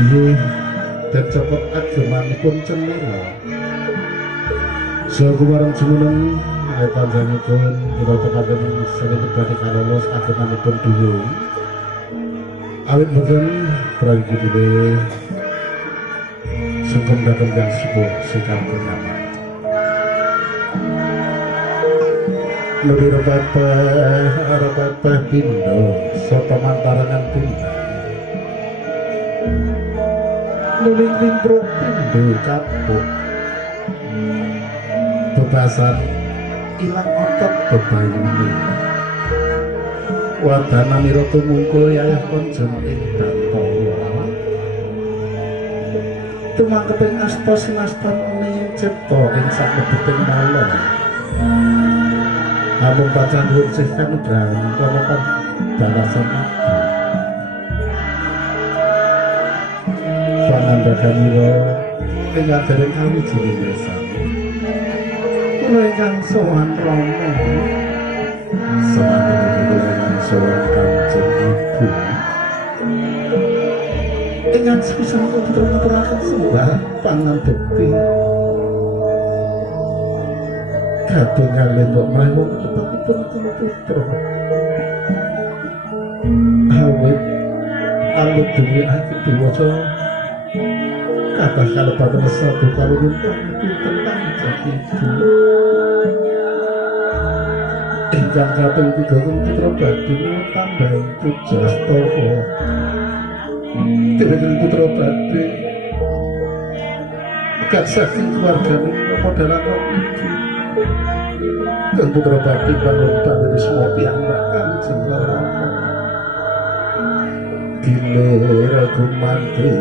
Nggih, dan cokot agemanipun cemira. Sakumarang jumeneng ae panjenenganipun kula tekaken sami badhe kalolos agemanipun duyung. Awit boten prangkutine sungkem dhateng kang sepuh sikap pertama. Lebih repepeh pindo sapa mantarangan tunggal. Luling-ling pindo kapuk. Bebasan ilang otot bebayune. Wadana mira tumungkul yayah konjen ing dantawa. Tumangkeping asta sinastan ning cipta ing sakebeting malon. Amung pacan dhuwur sih kanugrahan kalawan balasan iki. Pangandakanira ing ajaring awijining lesan. Kula ingkang sowan Rama. Samanten kula ingkang sowan Kanjeng Ibu. Ingkang sepisan putra ngaturaken sembah pangabekti. Kadung kalian kok melayu cepatipun putra. Awit alut dunia akhir diwaca kata kalepaten satu kalau tentang tentang jadi ibu. Ingkang kaping 3 putra badhe tambah puja astana. Dene putra badhe kat saking keluargane modalan iki. Dan putra bakti panunta dari semua piyambakan jeneng Gilir aku mantri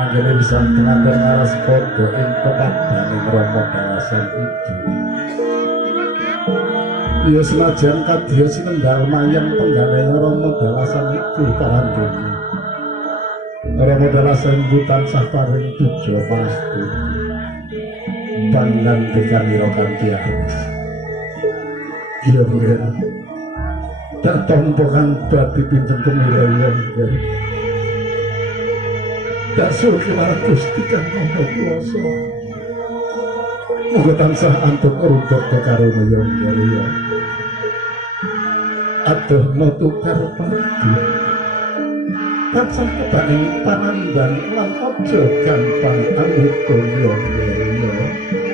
anggene bisa tenaga ngaras padha ing pepadane Rama dalasan itu. Ya senajan kadya sinenggal mayang penggane Rama dalasan itu parandene. Rama dalasan butan sah paring tujo pasti. Pangandikan ira kanthi anis. Iya mungkin tak tompo kang dadi pinten kemirayan tak suruh kemarang Gusti kang maha kuwasa muga tansah antun runtuh karunia ya adoh tukar padi tansah kebaning panandang lan aja gampang anggota ya